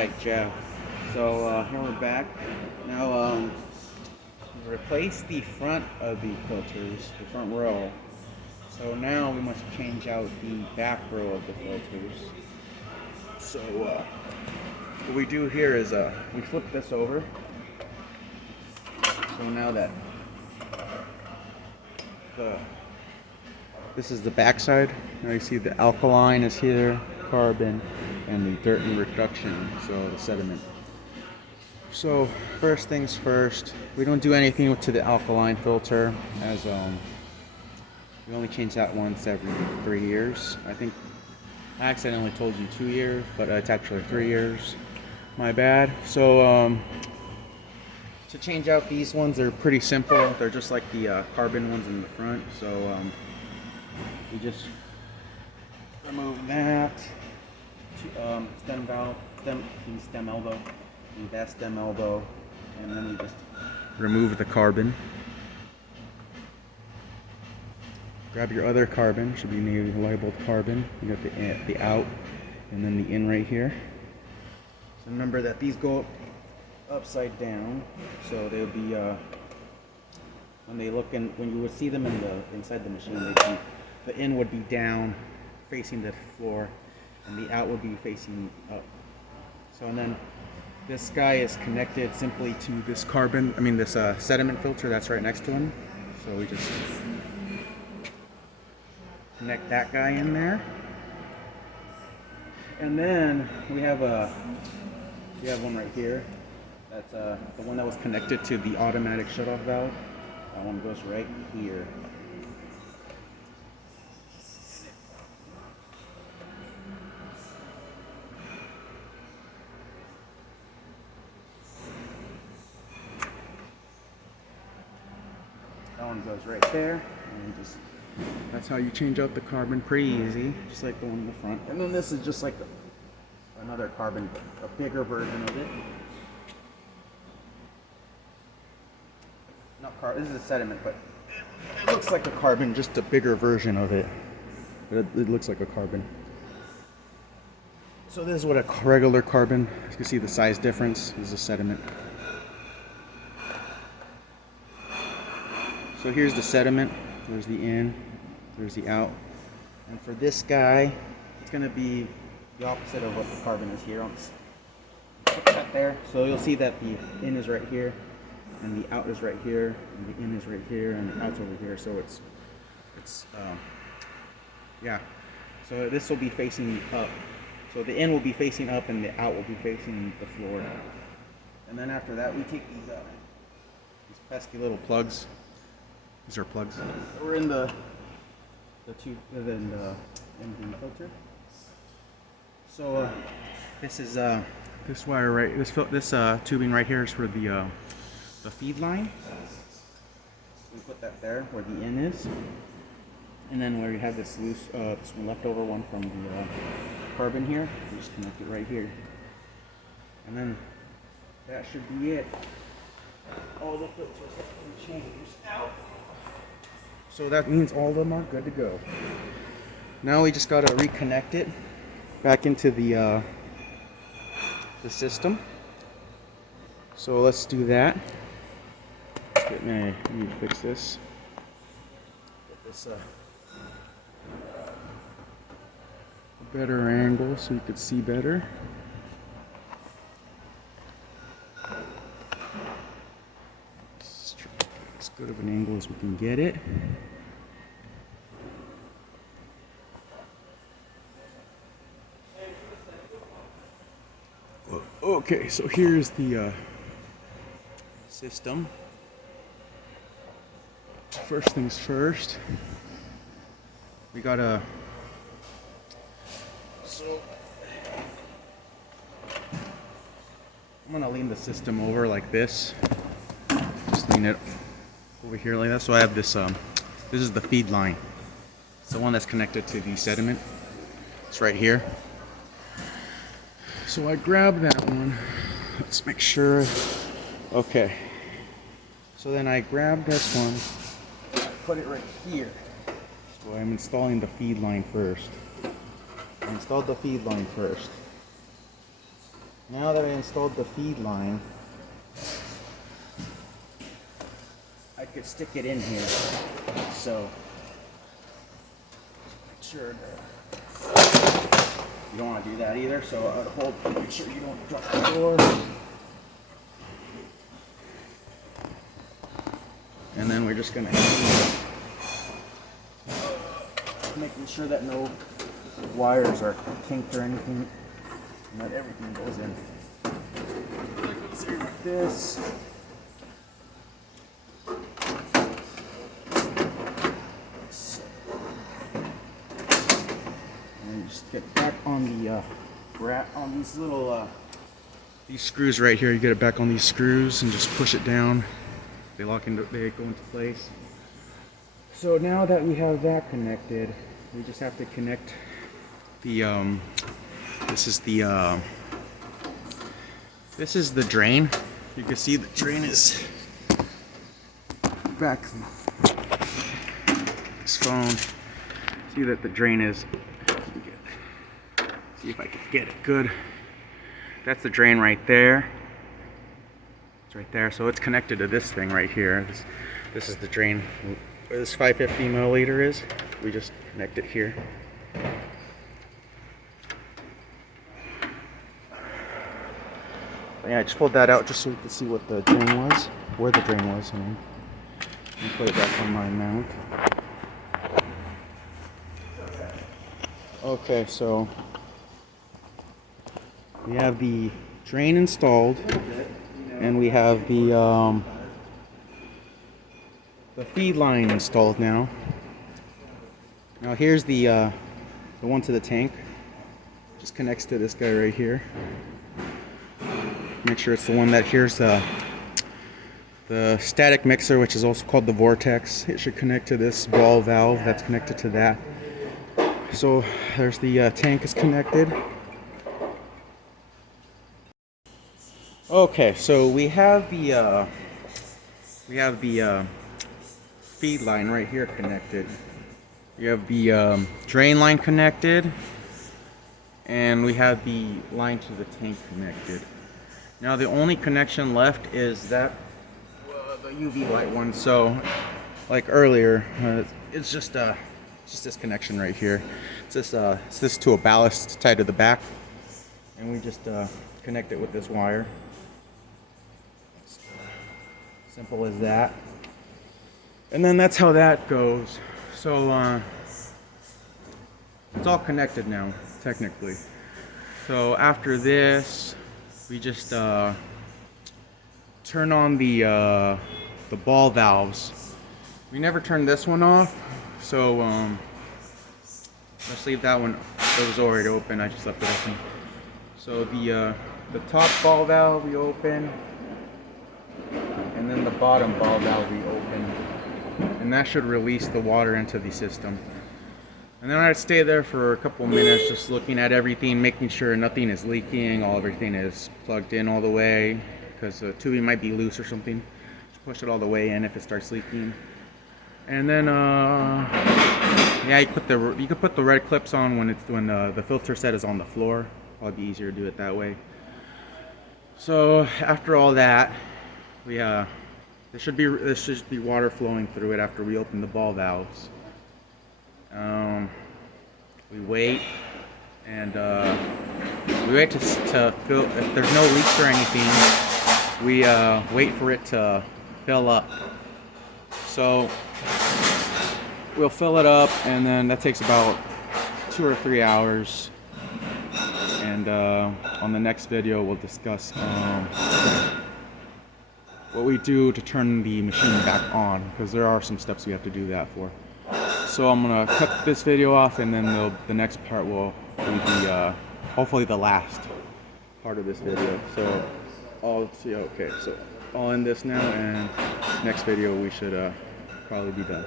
Alright, Jeff. So here we're back. Now, we replaced the front of the filters, the front row. So now we must change out the back row of the filters. So what we do here is we flip this over. So now that this is the back side. Now you see the alkaline is here, carbon, and the dirt and reduction, so the sediment. So first things first, we don't do anything to the alkaline filter, as we only change that once every 3 years. I think I accidentally told you 2 years, but it's actually 3 years. My bad. So to change out these ones, they're pretty simple. They're just like the carbon ones in the front. So we just remove that. Stem valve, stem elbow, and that stem elbow, and then we just remove the carbon. Grab your other carbon, should be maybe labeled carbon. You got the out, and then the in right here. So remember that these go upside down, so they'll be when they look in, when you would see them inside the machine, the in would be down, facing the floor, and the out would be facing up. So and then this guy is connected simply to this this sediment filter that's right next to him. So we just connect that guy in there, and then we have one right here. That's the one that was connected to the automatic shutoff valve. That one goes right here. That one goes right there, and that's how you change out the carbon, pretty easy, just like the one in the front. And then this is just like another carbon, a bigger version of it. Not carbon, this is a sediment, but it looks like a carbon, just a bigger version of it. But it looks like a carbon. So this is what a regular carbon, you can see the size difference, this is a sediment. So here's the sediment, there's the in, there's the out. And for this guy, it's going to be the opposite of what the carbon is here. I'll just put that there. So you'll see that the in is right here, and the out is right here, and the in is right here, and the out's over here. So so this will be facing up. So the in will be facing up, and the out will be facing the floor. And then after that, we take these pesky little plugs. These are plugs. We're in the tube, in the filter. So this is this wire right. This tubing right here is for the feed line. We put that there where the in is, and then where you have this loose, this one leftover one from the carbon here, we just connect it right here, and then that should be it. All the filters have been changed out. So that means all of them are good to go. Now we just gotta reconnect it back into the system. So let's do that. Let me fix this. Get this a better angle so you could see better. As good of an angle as we can get it. Okay, so here's the system. First things first, we gotta, so I'm gonna lean the system over like this. Just lean it over here like that. So I have this, this is the feed line. It's the one that's connected to the sediment. It's right here. So I grab that one. Let's make sure. Okay. So then I grab this one, put it right here. So I'm installing the feed line first. I installed the feed line first. Now that I installed the feed line, I could stick it in here. So make sure that you don't want to do that either. So I'd hold, make sure you don't drop the door. And then we're just gonna making sure that no wires are kinked or anything, and that everything goes in like this. And just get back on the on these little these screws right here. You get it back on these screws and just push it down. They lock into, they go into place. So now that we have that connected, we just have to connect the this is the drain. You can see the drain is back. This phone. See that the drain is. See if I can get it good. That's the drain right there. It's right there. So it's connected to this thing right here. This is the drain. Where this 550 milliliter is. We just connect it here. Yeah, I just pulled that out just so you could see what the drain was, where the drain was, and put it back on my mount. Okay, so we have the drain installed, and we have the feed line installed now. Now here's the one to the tank. Just connects to this guy right here. Make sure it's the one that here's the static mixer, which is also called the vortex. It should connect to this ball valve that's connected to that. So there's the tank is connected. Okay, so we have the feed line right here connected. You have the drain line connected, and we have the line to the tank connected. Now the only connection left is that the UV light one. So, like earlier, it's just this connection right here. It's this to a ballast tied to the back, and we just connect it with this wire. It's simple as that. And then that's how that goes. So it's all connected now, technically. So after this, we just turn on the ball valves. We never turned this one off, so let's leave that one. It was already open. I just left it open. So the top ball valve we open, and then the bottom ball valve we open, and that should release the water into the system. And then I'd stay there for a couple minutes, just looking at everything, making sure nothing is leaking, everything is plugged in all the way, because the tubing might be loose or something. Just push it all the way in if it starts leaking. And then, yeah, you could put the red clips on when the filter set is on the floor. Probably be easier to do it that way. So after all that, there should be water flowing through it after we open the ball valves. We wait, and we wait to fill. If there's no leaks or anything, we wait for it to fill up. So we'll fill it up, and then that takes about 2 or 3 hours. And on the next video, we'll discuss what we do to turn the machine back on, because there are some steps we have to do that for. So I'm gonna cut this video off, and then the next part will be hopefully the last part of this video. So I'll end this now, and next video we should probably be done.